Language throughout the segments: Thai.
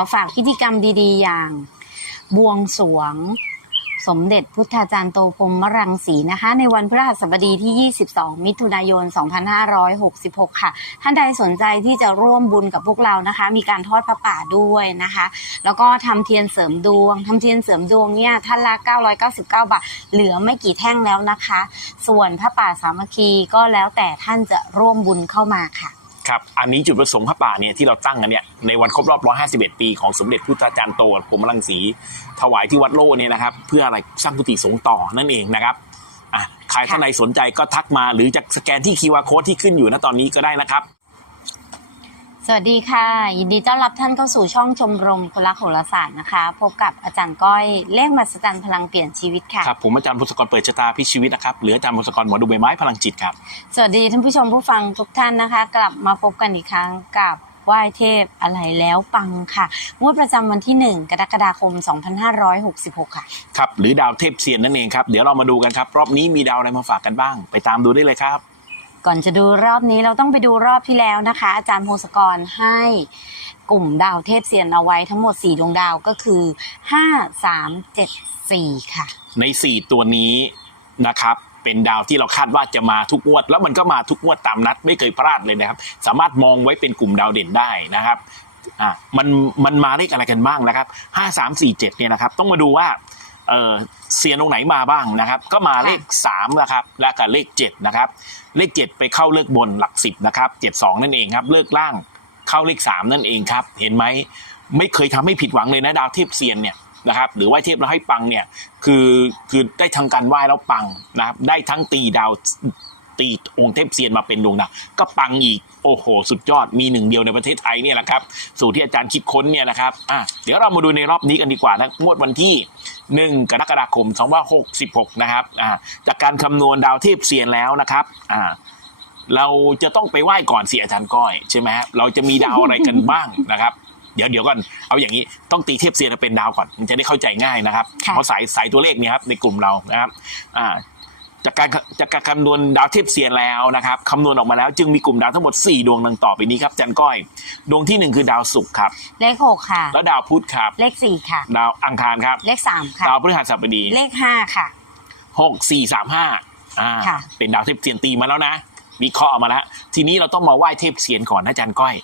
อฝากพิธีกรรมดี ๆ อย่าง บวงสรวง สมเด็จพุทธาจารย์โตพรหมรังสีนะคะ ในวันพฤหัสบดีที่ 22 มิถุนายน 2566 ค่ะ ท่านใดสนใจที่จะร่วมบุญกับพวกเรานะคะ มีการทอดพระป่าด้วยนะคะ แล้วก็ทำเทียนเสริมดวงทำเทียนเสริมดวงเนี่ยท่านละ 999 บาท เหลือไม่กี่แท่งแล้วนะคะ ส่วนพระป่าสามัคคีก็แล้วแต่ท่านจะร่วมบุญเข้ามาค่ะ ครับอันนี้จุดประสงค์พระป่าเนี่ยที่เราตั้งกันเนี่ยในวันครบรอบ 151 ปีของสมเด็จพุทธาจารย์โตพรหมรังสี ถวายที่วัดโลเนี่ยนะครับ เพื่ออะไรสร้างกุฏิสงฆ์ต่อนั่นเองนะครับอะใครท่านใดสนใจก็ทักมาหรือจะสแกนที่คีวาโค้ดที่ขึ้นอยู่ณตอนนี้ก็ได้นะครับ สวัสดีค่ะ ยินดีต้อนรับท่านเข้าสู่ช่องชมรมคนรักโหราศาสตร์นะคะ พบกับอาจารย์ก้อยเลขมหัศจรรย์พลังเปลี่ยนชีวิตค่ะ ครับผมอาจารย์พุทธกรเปิดชะตาพิชีวิตนะครับหรืออาจารย์พุทธกรหมอดูใบไม้พลังจิตครับ สวัสดีท่านผู้ชมผู้ฟังทุกท่านนะคะ กลับมาพบกันอีกครั้งกับไหว้เทพอะไรแล้วปังค่ะงวดประจำวันที่ 1 กรกฎาคม 2566 ค่ะ ครับ หรือดาวเทพเซียนนั่นเองครับ เดี๋ยวเรามาดูกันครับ รอบนี้มีดาวอะไรมาฝากกันบ้าง ไปตามดูได้เลยครับ ก่อนจะดูรอบนี้เราต้องไปดูรอบที่แล้วนะคะ อาจารย์พงศกรให้กลุ่มดาวเทพเซียนเอาไว้ทั้งหมด 4 ดวงดาวก็คือ 5 3 7 4 ค่ะ ใน 4 ตัวนี้นะครับ เป็นดาวที่เราคาดว่าจะมาทุกงวด แล้วมันก็มาทุกงวดตามนัดไม่เคยพลาดเลยนะครับ สามารถมองไว้เป็นกลุ่มดาวเด่นได้นะครับอะมันมันมาเลขอะไรกันบ้างนะครับห้าสามสี่เจ็ดเนี่ยนะครับ ต้องมาดูว่า เออเซียนตรงไหนมาบ้างนะครับ ก็มาเลขสามนะครับและกับเลขเจ็ดนะครับเลขเจ็ดไปเข้าเลขบนหลักสิบนะครับเจ็ดสองนั่นเองครับเลขล่างเข้าเลขสามนั่นเองครับ เห็นไหมไม่เคยทำให้ผิดหวังเลยนะดาวเทพเซียนเนี่ยนะครับหรือไหว้เทพแล้วให้ปังเนี่ยคือคือได้ทั้งการไหว้แล้วปังนะครับได้ทั้งตีดาว ตีองค์เทพเซียนมาเป็นดวงดาวก็ปังอีกโอ้โห สุดยอดมีหนึ่งเดียวในประเทศไทยเนี่ยแหละครับสูตรที่อาจารย์คิดค้นเนี่ยนะครับอะเดี๋ยวเรามาดูในรอบนี้กันดีกว่านะงวดวันที่ 1 กรกฎาคม2566 นะครับอ่าจากการคำนวณดาวเทพเซียนแล้วนะครับอ่าเราจะต้องไปไหว้ก่อนสิอาจารย์ก้อยใช่ไหมครับเราจะมีดาวอะไรกันบ้างนะครับเดี๋ยวเดี๋ยวก่อนเอาอย่างนี้ต้องตีเทพเซียนเป็นดาวก่อน มันจะได้เข้าใจง่ายนะครับค่ะเพราะสายสายตัวเลขเนี่ยครับในกลุ่มเรานะครับอ่า จากการจากการคำนวณดาวเทพเซียนแล้วนะครับคำนวณออกมาแล้วจึงมีกลุ่มดาวทั้งหมด 4 ดวงดังต่อไปนี้ครับอาจันก้อย ดวงทีหนึ่1 คือดาวศุกร์ครับ เลข6ค่ะ แล้วดาวพุธครับ เลข4ค่ะ ดาวอังคารครับ เลข3ค่ะ ดาวพฤหัสบดีเลข5ค่ะหกสี่สามห้าอ่าค่ะ เป็นดาวเทพเซียนตีมาแล้วนะวิเคราะห์ออกมาแล้ว ทีนี้เราต้องมาไหว้เทพเซียนก่อนนะอาจารย์ก้อย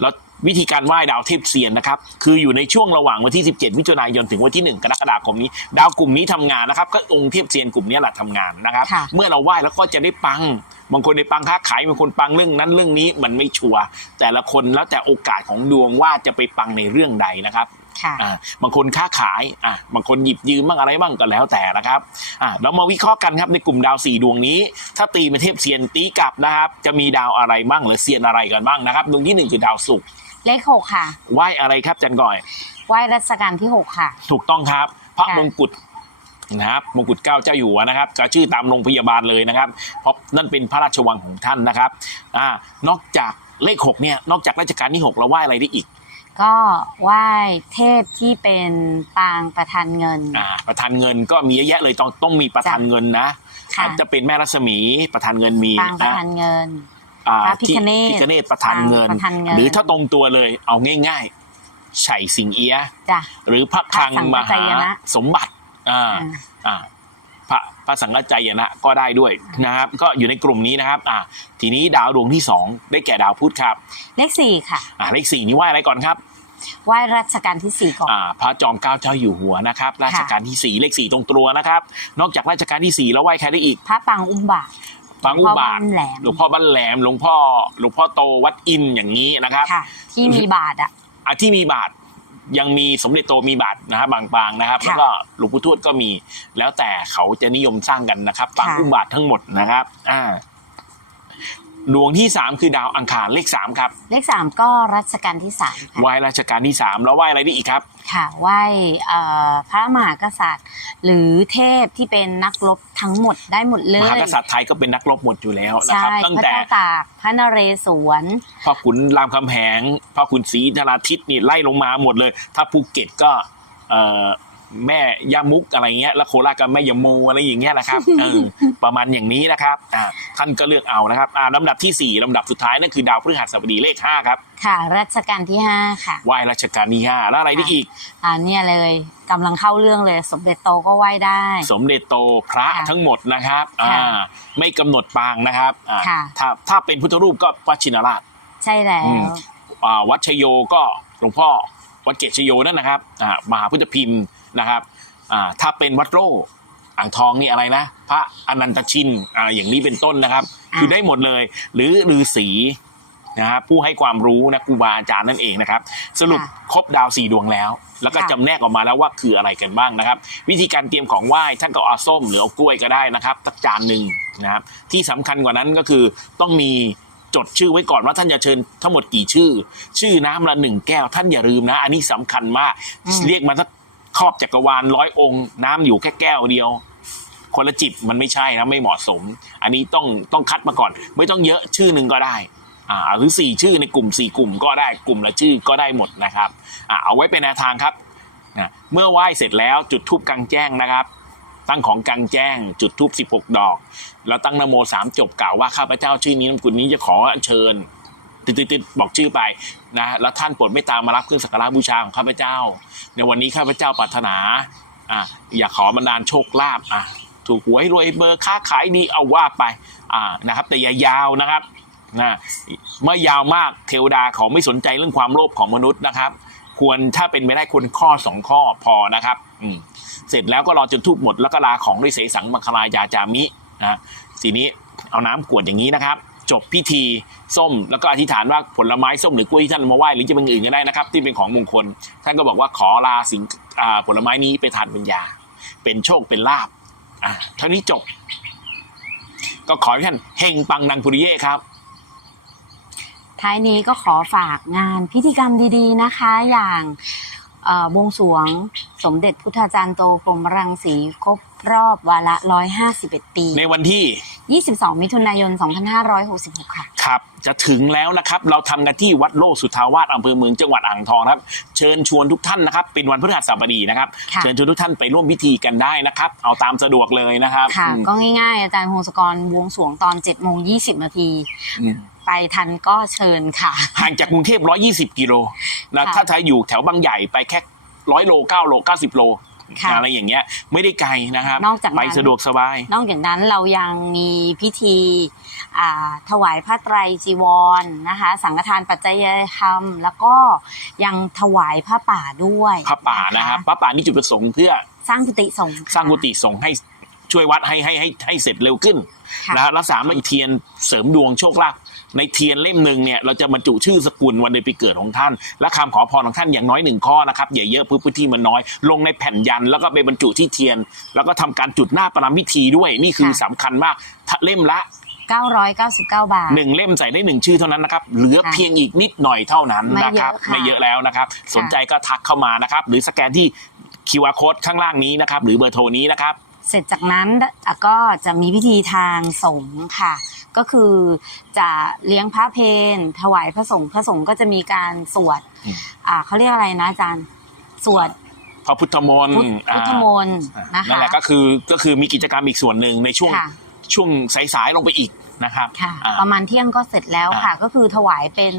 แล้ว วิธีการไหว้ดาวเทพเซียนนะครับคืออยู่ในช่วงระหว่างวันที่ 17มิถุนายนถึงวันที่ 1 กรกฎาคมนี้ ดาวกลุ่มนี้ทำงานนะครับก็องค์เทพเซียนกลุ่มนี้แหละทำงานนะครับค่ะเมื่อเราไหว้แล้วก็จะได้ปังบางคนในปังค้าขายบางคนปังเรื่องนั้นเรื่องนี้มันไม่ชัวร์แต่ละคนแล้วแต่โอกาสของดวงว่าจะไปปังในเรื่องใดนะครับค่ะอ่าบางคนค้าขายอ่าบางคนหยิบยืมบ้างอะไรบ้างก็แล้วแต่นะครับอ่าเรามาวิเคราะห์กันครับในกลุ่มดาวสี่ดวงนี้ ถ้าตีเป็นเทพเซียนตีกลับนะครับ จะมีดาวอะไรบ้างหรือเซียนอะไรกันบ้างนะครับ ดวงที่หนึ่งคือดาวศุกร์ เลข6ค่ะ ไหว้อะไรครับจันก่อย ไหว้รัชกาลที่6ค่ะ ถูกต้องครับ พระค่ะ มงกุฎนะครับมงกุฎเกล้าเจ้าอยู่หัวนะครับก็ชื่อตามโรงพยาบาลเลยนะครับ เพราะนั่นเป็นพระราชวังของท่านนะครับอ่านอกจากเลขหกเนี่ยนอกจากราชการที่หกเราไหว้อะไรได้อีกก็ไหว้เทพที่เป็นปางประธานเงิน อ่าประธานเงินก็มีเยอะแยะเลยต้องต้องมีประธานเงินนะค่ะ อาจจะเป็นแม่รัศมีประธานเงินมีปางประนะธานเงินอ่า พระพิฆเนศที่พิฆเนศประธานเงินประธานเงิน หรือถ้าตรงตัวเลยเอาง่ายๆไฉสิงเอียะจ้ะหรือพระคลังพระสังฆมจายหานะสมบัติอ่าอ่าอ่าพระพระสังฆจายนะก็ได้ด้วยนะครับ ก็อยู่ในกลุ่มนี้นะครับ อ่า ทีนี้ดาวดวงที่สองได้แก่ดาวพุธครับ เลข4ค่ะ อ่าเลขสี่นี่ไหว้อะไรก่อนครับไหว้รัชกาลที่ 4 ก่อนอ่าพระจอมเกล้าเจ้าอยู่หัวนะครับราชการที่สี่เลขสี่ตรงตัวนะครับ นอกจากราชการที่สี่แล้วไหว้ใครได้อีก พระปางอุ้มบาทฟังอุ บาทหลวงพ่อบ้านแหลมหลวงพ่อบ้านแหลมหลวงพ่อหลวงพ่อโตวัดอินอย่างนี้นะครับค่ะที่มีบาทอะอะที่มีบาทยังมีสมเด็จโตมีบาทนะครับบางปางนะครับค่ะแล้วก็หลวงปู่ทวดก็มี แล้วแต่เขาจะนิยมสร้างกันนะครับปางค่ะอุ้มบาททั้งหมดนะครับ อ่า ดวงที่สามคือดาวอังคารเลขสามครับ เลข3ก็รัชกาลที่3ค่ะไหว้ราชการที่สามแล้วไหว้อะไรได้อีกครับ ค่ะไหว้เอ่อพระมหากษัตริย์ หรือเทพที่เป็นนักรบทั้งหมดได้หมดเลมยหากษัตริย์ไทยก็เป็นนักรบหมดอยู่แล้วนะใช่ครับ ตั้งพระแต่เจ้าตากพระนเรศวร พ่อขุนรามคำแหงพ่อขุนศรีนราธิตนี่ไล่ลงมาหมดเลย ถ้าภูเก็ตก็เอ่อ แม่ยามุกอะไรเงี้ยแล้วโคราชก็แม่ยาโมอะไรอย่างเงี้ยนะครับเออประมาณอย่างนี้นะครับอ่าท่านก็เลือกเอานะครับอ่าลำดับที่สี่ลำดับสุดท้ายนั่นคือดาวพฤหัสบดีเลขห้าครับค่ะรัชกาลที่ห้าค่ะไหว้รัชกาลที่ห้าแล้วอะไรได้อีกอ่าเนี่ยเลยกำลังเข้าเรื่องเลย สมเด็จโตก็ไหว้ได้ สมเด็จโตพระค่ะทั้งหมดนะครับค่ะอ่าไม่กำหนดปางนะครับอ่าค่ะถ้าถ้าเป็นพุทธรูปก็วัดชินราช ใช่แล้วอืมอ่าวัดชโยก็หลวงพ่อวัดเกศชโยนั่นนะครับอ่ามหาพุทธพิมพ์ นะครับอ่าถ้าเป็นวัดโร่อ่างทองนี่อะไรนะ พระอนันตชินอ่าอย่างนี้เป็นต้นนะครับอ่าคือได้หมดเลย หรือฤาษีนะครับผู้ให้ความรู้นะครูบาอาจารย์นั่นเองนะครับ สรุปครบดาวสี่ดวงแล้ว แล้วก็จำแนกออกมาแล้วว่าคืออะไรกันบ้างนะครับ วิธีการเตรียมของไหว้ท่านก็เอาส้มหรือเอากล้วยก็ได้นะครับสักจานหนึ่งนะครับ ที่สำคัญกว่านั้นก็คือต้องมีจดชื่อไว้ก่อนว่าท่านจะเชิญทั้งหมดกี่ชื่อ ชื่อน้ำละหนึ่งแก้วท่านอย่าลืมนะ อันนี้สำคัญมากอืมเรียกมาสัก ครอบจักรวาลร้อยองค์ น้ำอยู่แค่แก้วเดียว คนละจิบมันไม่ใช่นะไม่เหมาะสม อันนี้ต้องต้องคัดมาก่อน ไม่ต้องเยอะชื่อหนึ่งก็ได้อ่าหรือสี่ชื่อในกลุ่มสี่กลุ่มก็ได้กลุ่มละชื่อก็ได้หมดนะครับอ่าเอาไว้เป็นแนวทางครับนะเมื่อไหว้เสร็จแล้วจุดทูบกลางแจ้งนะครับ ตั้งของกลางแจ้ง จุดทูบ16 ดอก แล้วตั้งนโมสามจบกล่าวว่าข้าพเจ้าชื่อนี้นามกุลนี้จะขอเชิญ ติดๆๆบอกชื่อไปนะแล้วท่านโปรดเมตตามารับเครื่องสักการะบูชาของข้าพเจ้า ในวันนี้ข้าพเจ้าปรารถนาอะอยากขอบันดาลโชคลาภอะถูกหวยรวยเบอร์ค้าขายดีเอาว่าไปอ่านะครับแต่อย่ายาวนะครับนะเมื่อยาวมากเทวดาเขาไม่สนใจเรื่องความโลภของมนุษย์นะครับ ควรถ้าเป็นไม่ได้ควรข้อสองข้อพอนะครับอืมเสร็จแล้วก็รอจนทูบหมดแล้วก็ลาของด้วยเสสังมังคลายาจามินะทีนี้เอาน้ำกวดอย่างนี้นะครับ จบพิธีส้ม แล้วก็อธิษฐานว่าผลไม้ส้มหรือกล้วยที่ท่านมาไหว้หรือจะเป็นอื่นก็ได้นะครับ ที่เป็นของมงคล ท่านก็บอกว่าขอลาสิ่งผลไม้นี้ไปทานเป็นยา เป็นโชคเป็นลาบอ่าเท่านี้จบ ก็ขอให้ท่านเฮงปังนังปุริเย่ครับท้ายนี้ก็ขอฝากงานพิธีกรรมดี ๆ นะคะ อย่างบวงสรวงสมเด็จพุทธาจารย์โตพรมรังสีครบ รอบวาระ 151 ปี ในวันที่ 22 มิถุนายน 2566 ค่ะ ครับ จะถึงแล้วนะครับ เราทำกันที่วัดโลสุทาวาสอำเภอเมืองจังหวัดอ่างทองครับ เชิญชวนทุกท่านนะครับ เป็นวันพฤหัสบดีนะครับ ค่ะ เชิญชวนทุกท่านไปร่วมพิธีกันได้นะครับ เอาตามสะดวกเลยนะครับค่ะ อืม ก็ง่ายๆ อาจารย์พงศกรบวงสรวงตอน7โมง20 นาที อืม ไปทันก็เชิญค่ะ ห่างจากกรุงเทพ 120 กิโลนะ ค่ะ ถ้าใครอยู่แถวบางใหญ่ไปแค่ร้อยโล9โล 90 โล ค่ะอะไรอย่างเงี้ยไม่ได้ไกลนะครับนอกจากนั้น ไปสะดวกสบาย นอกจากนั้นเรายังมีพิธีอ่าถวายผ้าไตรจีวรนะคะ สังฆทานปัจจัยธรรม แล้วก็ยังถวายผ้าป่าด้วยพระป่านะครับพระป่านี่จุดประสงค์เพื่อสร้างกุฏิสงฆ์ค่ะ สร้างกุฏิส่งฆ์ให้ช่วยวัดให้ให้ให้ให้เสร็จเร็วขึ้นค่ะ นะแล้วสามอีกเทียนเสริมดวงโชคลาภ ในเทียนเล่มหนึ่งเนี่ยเราจะบรรจุชื่อสกุลวันเดือนปีเกิดของท่าน และคำขอพรของท่านอย่างน้อยหนึ่งข้อนะครับอย่าเยอะพื้นที่มันน้อย ลงในแผ่นยันแล้วก็ไปบรรจุที่เทียน แล้วก็ทำการจุดหน้าประรำพิธีด้วยนี่คือสำคัญมากถ้าเล่มละ999 บาทหนึ่งเล่มใส่ได้หนึ่งชื่อเท่านั้นนะครับ เหลือค่ะเพียงอีกนิดหน่อยเท่านั้นไม่นะเยคอะรับค่ะไม่เยอะแล้วนะครับ สนใจก็ทักเข้ามานะครับ หรือสแกนที่ QR code ข้างล่างนี้นะครับ หรือเบอร์โทรนี้นะครับ เสร็จจากนั้นอะก็จะมีพิธีทางสงฆ์ค่ะ ก็คือจะเลี้ยงพระเพลถวายพระสงฆ์พระสงฆ์ก็จะมีการสวดอืมอ่าเขาเรียกอะไรนะอาจารย์สวดพระพุทธมนต์พุทธพุทธมนต์อ่านะคะนั่นแหละก็คือก็คือมีกิจกรรมอีกส่วนหนึ่งในช่วงค่ะช่วงสายๆลงไปอีกนะครับค่ะอ่าประมาณเที่ยงก็เสร็จแล้วค่ะอ่าก็คือถวายเป็น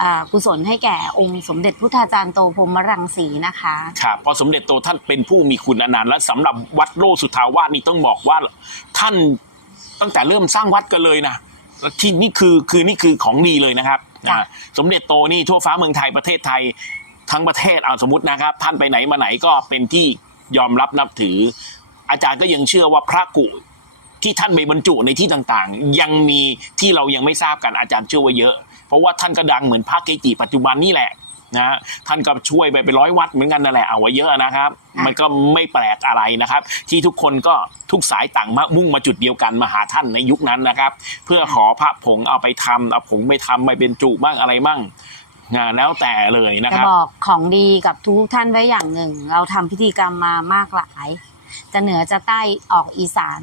อ่ากุศลให้แก่องค์สมเด็จพุทธาจารย์โตพรหมรังสีนะคะครับเพอสมเด็จโตท่านเป็นผู้มีคุณอนันต์และสำหรับวัดโลสุทาวาสนี่ต้องบอกว่าท่าน ตั้งแต่เริ่มสร้างวัดกันเลยนะแล้วที่นี่คือคือนี่คือของดีเลยนะครับจ้ะอ่าสมเด็จโตนี่ทั่วฟ้าเมืองไทยประเทศไทยทั้งประเทศเอาสมมตินะครับ ท่านไปไหนมาไหนก็เป็นที่ยอมรับนับถือ อาจารย์ก็ยังเชื่อว่าพระกุที่ท่านไปบรรจุในที่ต่างๆ ยังมีที่เรายังไม่ทราบกันอาจารย์เชื่อว่าเยอะ เพราะว่าท่านก็ดังเหมือนพระเกจิปัจจุบันนี่แหละ นะท่านก็ช่วยไปเป็นร้อยวัดเหมือนกันนั่นแหละเอาไว้เยอะนะครับค่ะมันก็ไม่แปลกอะไรนะครับ ที่ทุกคนก็ทุกสายต่างมามุ่งมาจุดเดียวกันมาหาท่านในยุคนั้นนะครับ เพื่อขอพระผงเอาไปทำเอาผงไปทำไปเป็นจุบ้างอะไรมั่งนะแล้วแต่เลยนะคจะรับ บอกของดีกับทุกท่านไว้อย่างหนึ่ง เราทำพิธีกรรมมามากหลาย จะเหนือจะใต้ออกอีสาน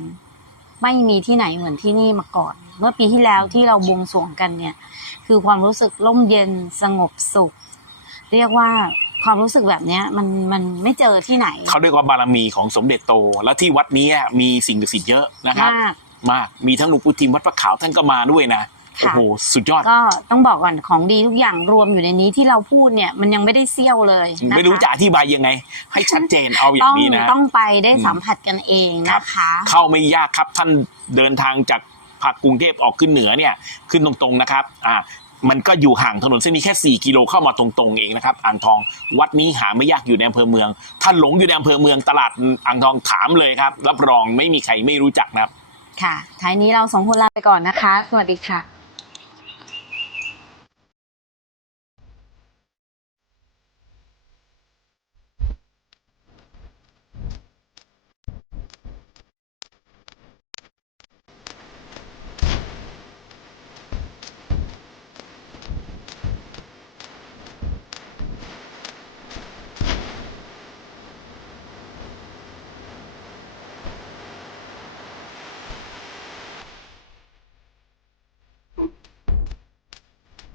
ไม่มีที่ไหนเหมือนที่นี่มาก่อน เมื่อปีที่แล้วที่เราบวงสรวงกันเนี่ย คือความรู้สึกร่มเย็นสงบสุข เรียกว่าความรู้สึกแบบเนี้ยมันมันไม่เจอที่ไหน เขาเรียกว่าบารมีของสมเด็จโต แล้วที่วัดนี้มีสิ่งศักดิ์สิทธิ์เยอะนะครับมากมากมีทั้งหลวงปู่ทิมวัดพระขาวท่านก็มาด้วยนะค่ะโอ้โหสุดยอดก็ต้องบอกก่อนของดีทุกอย่างรวมอยู่ในนี้ที่เราพูดเนี่ยมันยังไม่ได้เซี่ยวเลยนะคะไม่รู้จะอธิบายยังไง ให้ชัดเจนเอาอย่าต้องงนี้นะต้องไปได้อืมสัมผัสกันเองนะคะ เข้าไม่ยากครับท่านเดินทางจากภาคกรุงเทพออกขึ้นเหนือเนี่ยขึ้นตรงๆนะครับอ่า มันก็อยู่ห่างถนนเส้นนี้แค่ 4 กิโลเข้ามาตรงๆเองนะครับอ่างทองวัดนี้หาไม่ยากอยู่ในอำเภอเมือง ถ้าหลงอยู่ในอำเภอเมืองตลาดอ่างทองถามเลยครับ รับรองไม่มีใครไม่รู้จักนะครับ ค่ะท้ายนี้เราสองคนลาไปก่อนนะคะ สวัสดีค่ะ